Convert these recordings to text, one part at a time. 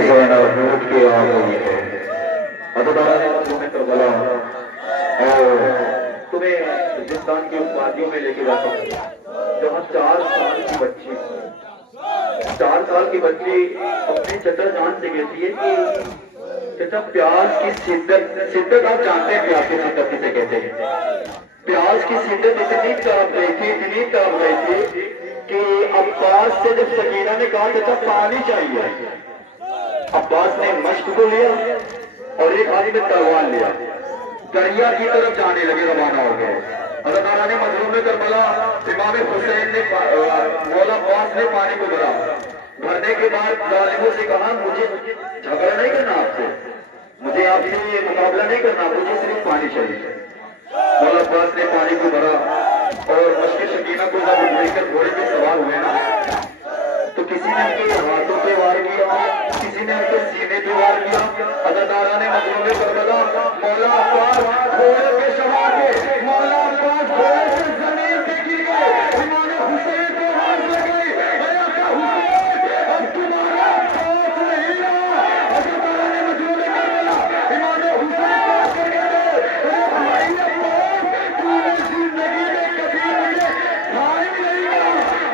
ज़ैनब उठ के आ गई है। अल्लाह ने तुम्हें करबला और तुम्हें जिंदान की वादियों में लेके जाता हूँ, जहाँ 4 साल की बच्ची अपने चचा जान से कहती है कि चचा प्याज की शिद्दत आप जानते हैं, प्याज की शिद्दत किसे कहते हैं। प्याज की शिद्दत इतनी तड़प रही थी कि अब्बास से जब सकीना ने कहा चचा पानी चाहिए, अब्बास ने मश्क को लिया और एक हाथ में तलवार लिया, दरिया की तरफ जाने लगे, रवाना हो गए। अल्लाह ताला ने मजलूम करबला इमाम हुसैन ने मौला अब्बास ने पानी को भरने के बाद जालिमों से कहा मुझे झगड़ा नहीं करना आपसे, मुझे आपसे मुकाबला नहीं करना, मुझे सिर्फ पानी चाहिए। मौला अब्बास ने पानी को भरा और मश्क शकीना को जब लेकर घोड़े पे सवार हुए ना, तो किसी ने उनके हाथों पे वार किया, किसी ने उनके सीने पे वार किया। अल्लाह ताला ने मजलूम करबला मौला अब्बास घोड़े पे सवार थे, मौला अब्बास घोड़े से जमीन पे गिर गए। इमाम हुसैन को आवाज लगाई, हुसैन अब तुम्हारा साथ नहीं रहा। अल्लाह ताला ने मजलूम करबला इमाम हुसैन को आकर कहते, भाई अब्बास तूने जिंदगी में कभी मुझे भाई नहीं कहा,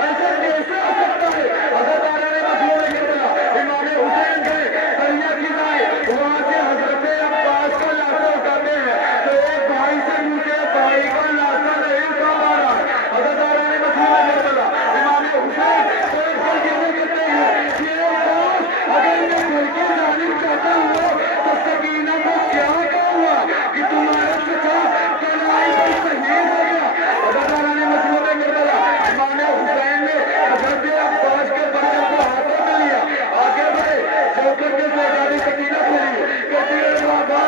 ऐसा कैसे हो सकता है। अल्लाह ताला ने मजलूम करबला इमाम हुसैन गए दरिया किनारे, वहां से हजरत अब्बास का लाशा उठाते हैं, तो एक भाई से पूछे भाई का लाशा नहीं उठा पा रहा। अल्लाह ताला ने मजलूम करबला इमाम हुसैन को एक पल गिरने कहते हैं कि अब्बास अगर मैं घर की जानिब जाता हुआ तो सकीना को क्या कहूँगा कि तुम्हारा चचा कलाई पर शहीद हो गया। अल्लाह ताला ने मजलूम करबला इमाम हुसैन ने हजरत अब्बास के बदन को हाथों में लिया, आगे बढ़े, चौकर के शहजादी सकीना को लिए, कहती है बाबा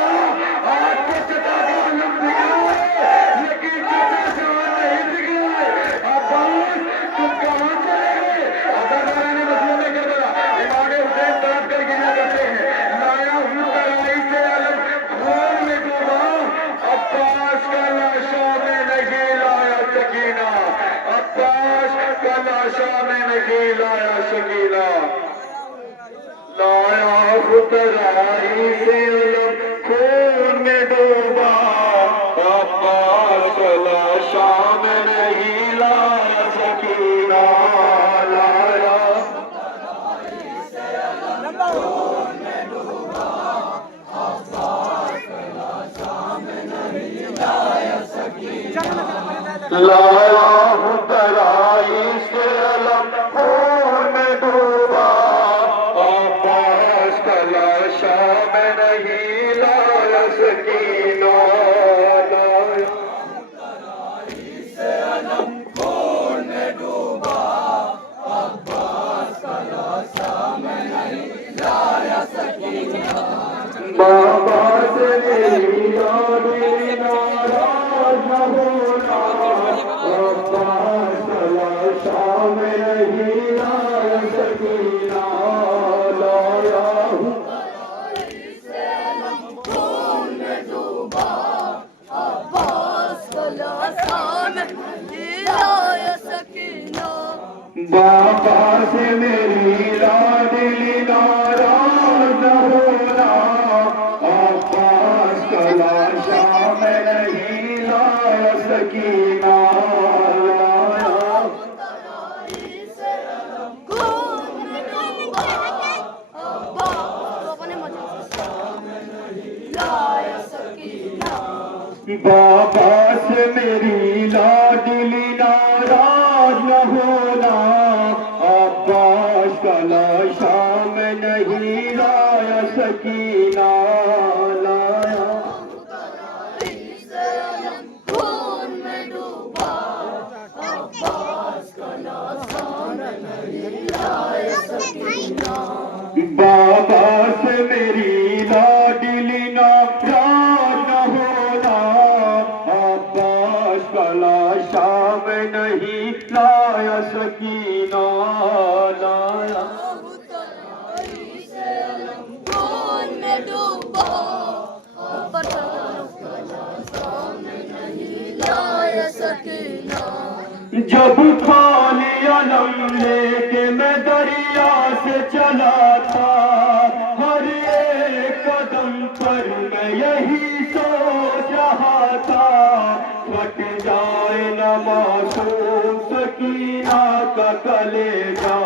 आज तो चचा का आलम दिखा है, लेकिन चचा जान नहीं दिखा है। अब्बास तुम कहाँ चले गए। अल्लाह ताला ने मजलूम करबला इमाम हुसैन तड़प कर गिरा करते हैं, लाया हूँ तराई से अलग खून में डूबा, अब्बास का लाशा में नहीं लाया सकीना, अब्बास का लाशा में नहीं लाया सकीना, लाया हूँ तराई से अलग खून में डूबा, अब्बास का लाशा में नहीं लाया सकीना, लाया लाया हूँ तराई से अलग खून में डूबा, अब्बास का लाशा में नहीं लाया सकीना, लाया बाबा से मेरी यादें नाराज न होना, अब्बास का लाशा में नहीं लाया सकीना, लाया हूँ बाबा से मेरी लाडली नाराज न होना, अब्बास का लाशा में नहीं लाया सकीना, लाया बाबा से मेरी लाडली नाराज न होना, अब्बास का लाशा में नहीं लाया सकीना, लाया बाबा से मेरी लाडली नाराज न होना, अब्बास का लाशा में नहीं लाया सकीना, लाया जब खाली अलम लेके मैं दरिया से चला था, पर मैं यही सोच रहा था, फट जाए न मासूम सकीना का कलेजा,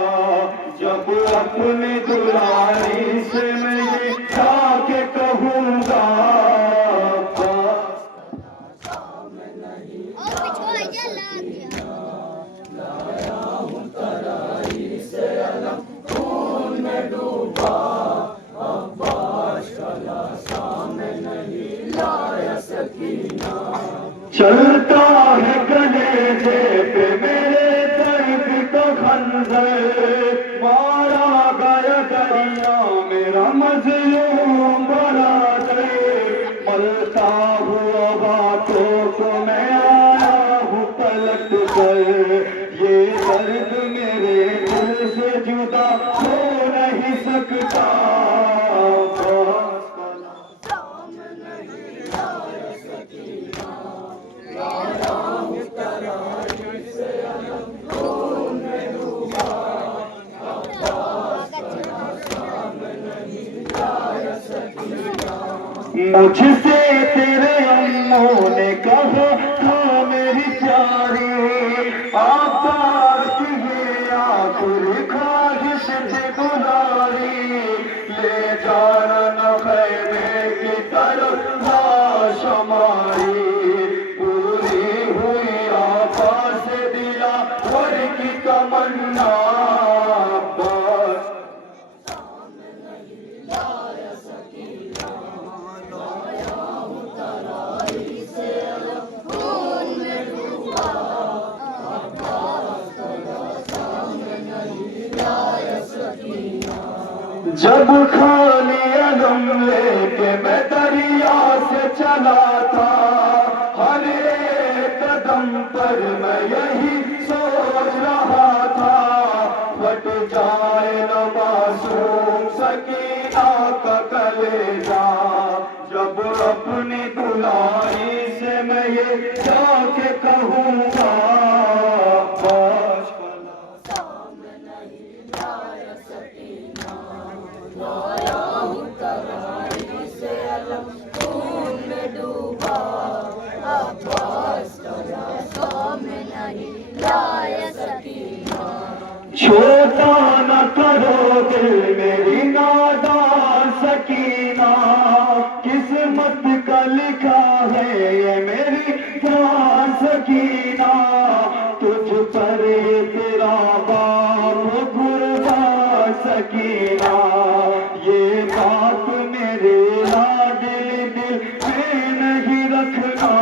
जब अपने दुलारी से मैं ये जाके कहूँगा। चलता है कलेजे पे मेरे दर्द का खंजर, मारा गया दरिया मेरा मजलूम बरादर, मलता हुआ बातों को मैं आया हूँ पलट कर, ये दर्द मेरे दिल से जुदा हो नहीं सकता। मुझसे तेरे अम्मों ने कहा था मेरी प्यारी, आकाश ये आखिरी ख्वाहिश थी दुलारी, ले जाना न खैमे की तरफ लाश हमारी, पूरी हुई आकाश दिला वर की तमन्ना। जब खाली अलम लेके मैं दरिया से चला था, हर एक कदम पर मैं यही सोच रहा था, फट जाए न मासूम सकीना का कलेजा, जब अपनी दुलारी से मैं ये जाके कहूँगा। छोटा न करो दिल मेरी नादान सकीना, किस्मत का लिखा है ये मेरी जान सकीना, तुझ पर ये तेरा बाप कुर्बान सकीना, ये बात मेरे लाडले दिल में नहीं रखना।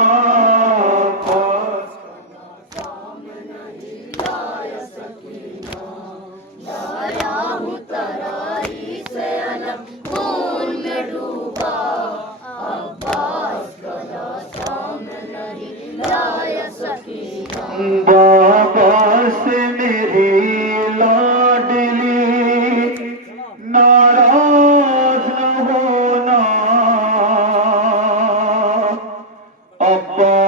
बाबा से मेरी लाडली नाराज न होना, अब्बा